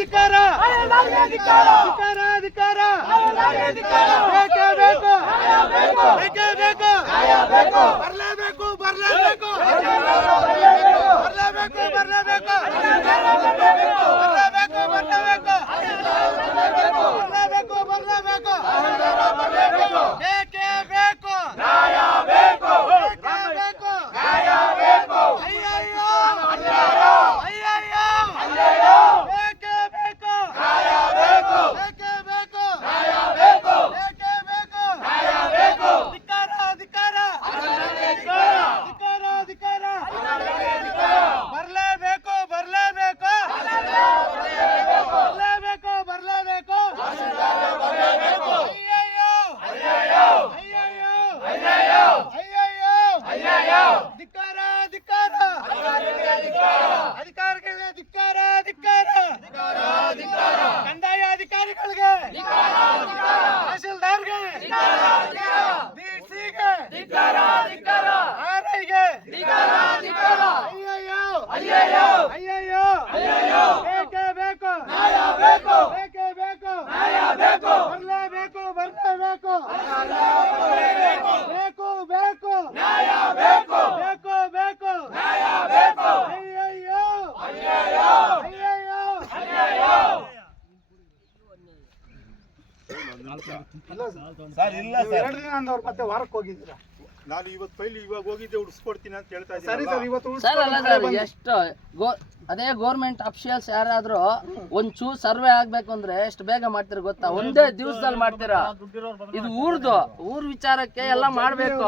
ಧಿಕ್ಕಾರ ಅಧಿಕಾರ. ಅಧಿಕಾರ. ಬೇಕೇ ಬೇಕು. ಬೇಕೇ ಬೇಕು. ಬರಲೇಬೇಕು. ಬರಲೇಬೇಕು ಬರಲೇಬೇಕು. ಬರಲೇಬೇಕು ಬರ್ಲೇಬೇಕು ಬರ್ಲೇಬೇಕು ಬರ್ಲೇಬೇಕು ಬೇಕೇ ಬೇಕು ಬೇಕು ಬೇಕೇ ಬೇಕು ಬೇಕು ಅಯ್ಯಯ್ಯೋ ಅಯ್ಯಯ್ಯೋ ಬೇಕೇ ಬೇಕು ಬೇಕು ಬೇಕೇ ಬೇಕು ಬೇಕೇ ಬೇಕು ಧಿಕ್ಕಾರ ಧಿಕ್ಕಾರ ಧಿಕ್ಕಾರ ಧಿಕ್ಕಾರ ಬರ್ಲೇಬೇಕು ಬರ್ಲೇಬೇಕು ಬರ್ಲೇಬೇಕು ಬರ್ಲೇಬೇಕು ಅಯ್ಯಯ್ಯೋ ಅಯ್ಯಯ್ಯೋ ಅಯ್ಯಯ್ಯೋ ಧಿಕ್ಕಾರ ಧಿಕ್ಕಾರ ಅಧಿಕಾರಿಗಳಿಗೆ ಧಿಕ್ಕಾರ ಧಿಕ್ಕಾರ ಕಂದಾಯ ಅಧಿಕಾರಿಗಳಿಗೆ ತಹಶೀಲ್ದಾರ್ಗೆ ಡಿಸಿಗೆ ಆರ್ಐಗೆ ಅಯ್ಯಯ್ಯೋ ಅಯ್ಯಯ್ಯೋ ಬೇಕೇ ಬೇಕು ಬೇಕೇ ಬೇಕು ಬರ್ಲೇಬೇಕು ಬರ್ಲೇಬೇಕು ಬೇಕು ಬೇಕು ಬೇಕು ಬೇಕು ಅಯ್ಯಯ್ಯೋ ಅಯ್ಯಯ್ಯೋ ಸರ್. ಇಲ್ಲ ಸರ್. ಎರಡು ದಿನ ಅಂದವ್ರು ಮತ್ತೆ ವಾರಕ್ಕೆ ಹೋಗಿದ್ದೀರಾ? ನಾನು ಇವತ್ತು ಫೈಲ್ ಇವಾಗ ಹೋಗಿದ್ದೆ ಉಡಿಸ್ಕೊಡ್ತೀನಿ ಅಂತ ಹೇಳ್ತಾ ಸರಿ ಇದ್ದೀನಿ ಸರ್ ಇವತ್ತು ಸರ್ ಅಲ್ಲ ಸರ್ ಎಷ್ಟು ಗೋ ಅದೇ ಗೌರ್ಮೆಂಟ್ ಅಫಿಷಿಯಲ್ಸ್ ಯಾರಾದ್ರೂ ಒಂಚೂ ಸರ್ವೆ ಆಗ್ಬೇಕು ಅಂದ್ರೆ ಎಷ್ಟು ಬೇಗ ಮಾಡ್ತೀರ ಗೊತ್ತಾ? ಒಂದೇ ದಿವಸದಲ್ಲಿ ಮಾಡ್ತೀರಾ? ಇದು ಊರ್ದು ಊರ್ ವಿಚಾರಕ್ಕೆ ಎಲ್ಲ ಮಾಡ್ಬೇಕು.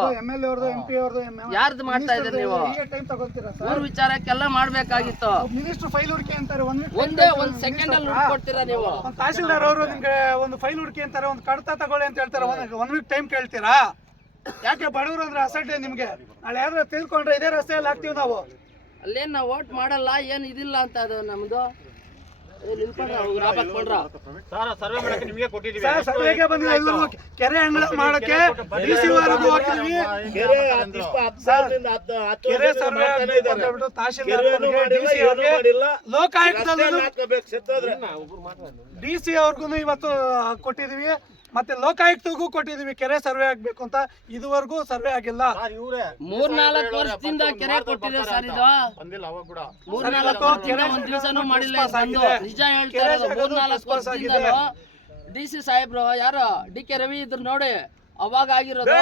ಯಾರ್ದು ಮಾಡ್ತಾ ಇದ್ದೀರಿ ನೀವು? ಟೈಮ್ ತಗೊಂತೀರಾ ಸರ್? ಊರ್ ವಿಚಾರಕ್ಕೆಲ್ಲ ಮಾಡ್ಬೇಕಾಗಿತ್ತು. ಮಿನಿಸ್ಟರ್ ಫೈಲ್ ಹುಡುಕಿ ಅಂತಾರೆ ಒಂದ್ ಒಂದೇ. ಸೆಕೆಂಡ್ ಅಲ್ಲಿ ಕೊಡ್ತೀರಾ ನೀವು? ತಹಸೀಲ್ದಾರ್ ತಹಶೀಲ್ದಾರ್ ಅವರು ನಿಮ್ಗೆ ಒಂದು ಫೈಲ್ ಹುಡುಕಿ ಅಂತಾರೆ ಒಂದು ಕಡತ ತಗೊಳ್ಳಿ ಅಂತ ಹೇಳ್ತಾರೆ ಒಂದ್ ಒನ್ ವೀಕ್ ಟೈಮ್ ಕೇಳ್ತೀರಾ? ಯಾಕೆ ಬಡವರು ಅಂದ್ರೆ ಅಸಡ್ಡೆ ನಿಮ್ಗೆ? ನಾಳೆ ಯಾರು ತಿಳ್ಕೊಂಡ್ರೆ ಇದೇ ರಸ್ತೆಯಲ್ಲಿ ಹಾಕ್ತಿವಿ ನಾವು. ಅಲ್ಲೇನ್ ನಾವು ವೋಟ್ ಮಾಡಲ್ಲ, ಏನು ಇದಿಲ್ಲ ಅಂತ ಅದು ನಮ್ದು? ಸರ್ವೆ ಮಾಡಕ್ಕೆ ನಿಮಗೆ ಕೊಟ್ಟಿದ್ದೀವಿ. ಸರ್ ಸರ್ವೆಗೆ ಬಂದಿಲ್ಲ ಎಲ್ಲರೂ ಕೆರೆ ಅಂಗಳ ಮಾಡಕ್ಕೆ ಡಿ ಸಿ ವರೆಗೂ ಹಾಕಿದ್ವಿ ಕೆರೆ ಸರ್ವೆ ಆಗ್ಬೇಕು ಅಂತ ಹೇಳ್ಬಿಟ್ಟು ತಹಶೀಲ್ದಾರ್ ಅವ್ರಿಗೆ, ಡಿ ಸಿ ಇವತ್ತು ಕೊಟ್ಟಿದೀವಿ ಮತ್ತೆ ಲೋಕಾಯುಕ್ತಗೂ ಕೊಟ್ಟಿದೀವಿ ಕೆರೆ ಸರ್ವೆ ಆಗ್ಬೇಕು ಅಂತ. ಇದುವರೆಗೂ ಸರ್ವೆ ಆಗಿಲ್ಲ. ಮೂರ್ ಮೂರ್ನಾಲ್ಕು ವರ್ಷದಿಂದ ಕೆರೆ ಕೊಟ್ಟಿದೆ ಸರ್ ಇದು? ಬಂದಿಲ್ಲ ಅವಾಗ ಕೂಡ. ಮೂರ್ನಾಲ್ಕು ಕೆರೆ ಒಂದ್ ದಿವಸನೂ ಮಾಡಿಲ್ಲ ನಿಜ ಹೇಳ್ತಾರೆ ಇರೋದು ಮೂರ್ನಾಲ್ಕು ವರ್ಷದಿಂದಲೂ ಡಿ ಸಿ ಸಾಹೇಬ್ರು ಯಾರು? ಡಿ ಕೆ ರವಿ ಇದ್ರು ನೋಡಿ ಅವಾಗ ಆಗಿರೋದು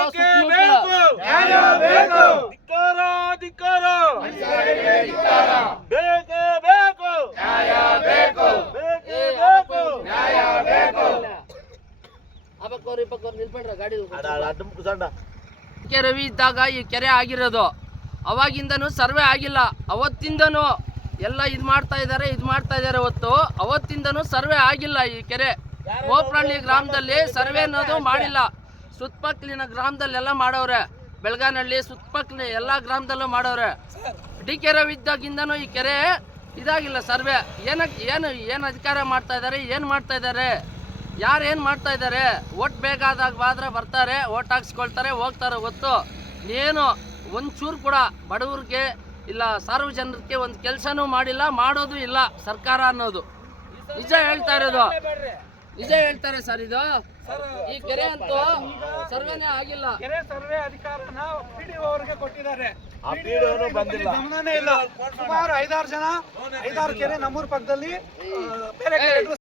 ಕೆ ರವಿ ಇದ್ದಾಗ ಈ ಕೆರೆ ಆಗಿರೋದು. ಅವಾಗಿಂದನು ಸರ್ವೆ ಆಗಿಲ್ಲ. ಅವತ್ತಿಂದನೂ ಎಲ್ಲ ಇದು ಮಾಡ್ತಾ ಇದ್ದಾರೆ ಇದು ಮಾಡ್ತಾ ಇದ್ದಾರೆ ಹೊತ್ತು ಅವತ್ತಿಂದನೂ ಸರ್ವೆ ಆಗಿಲ್ಲ ಈ ಕೆರೆ. ಮೋಪ್ರಳ್ಳಿ ಗ್ರಾಮದಲ್ಲಿ ಸರ್ವೆ ಅನ್ನೋದು ಮಾಡಿಲ್ಲ. ಸುತ್ತಪಕ್ಕಲಿನ ಗ್ರಾಮದಲ್ಲೆಲ್ಲ ಮಾಡವ್ರೆ. ಬೆಳಗಾನಹಳ್ಳಿ ಸುತ್ತಪಕ್ಕಲಿ ಎಲ್ಲ ಗ್ರಾಮದಲ್ಲೂ ಮಾಡವ್ರೆ. ಡಿ ಕೆರೆ ರವಿ ಇದ್ದಾಗಿಂದನೂ ಈ ಕೆರೆ ಇದಾಗಿಲ್ಲ ಸರ್ವೆ. ಏನಕ್ಕೆ ಏನು ಏನು ಅಧಿಕಾರ ಮಾಡ್ತಾ ಇದ್ದಾರೆ ಏನು ಮಾಡ್ತಾ ಇದ್ದಾರೆ ಯಾರು ಏನು ಮಾಡ್ತಾ ಇದ್ದಾರೆ ಓಟ್ ಬೇಕಾದಾಗ ಮಾತ್ರ ಬರ್ತಾರೆ ಓಟ್ ಹಾಕ್ಸ್ಕೊಳ್ತಾರೆ ಹೋಗ್ತಾರೆ. ಗೊತ್ತು ಏನು ಒಂಚೂರು ಕೂಡ ಬಡವ್ರಿಗೆ ಇಲ್ಲ ಸಾರ್ವಜನಿಕರಿಗೆ ಒಂದು ಕೆಲಸನೂ ಮಾಡಿಲ್ಲ ಮಾಡೋದು ಇಲ್ಲ ಸರ್ಕಾರ ಅನ್ನೋದು. ನಿಜ ಹೇಳ್ತಾ ಇರೋದು. ನಿಜ ಹೇಳ್ತಾರೆ ಸರ್ ಇದು. ಈ ಕೆರೆ ಅಂತೂ ಸರ್ವೇನೇ ಆಗಿಲ್ಲ. ಕೆರೆ ಸರ್ವೆ ಅಧಿಕಾರನ ಪಿಡಿಒ ಅವರಿಗೆ ಕೊಟ್ಟಿದ್ದಾರೆ. ಆ PDO ಬಂದಿಲ್ಲ. ಗಮನನೇ ಇಲ್ಲ. ಸುಮಾರು ಐದಾರು ಜನ ಐದಾರು ಕೆರೆ ನಮ್ಮೂರ್ ಪಕ್ಕದಲ್ಲಿ ಬೇರೆ ಕೆರೆ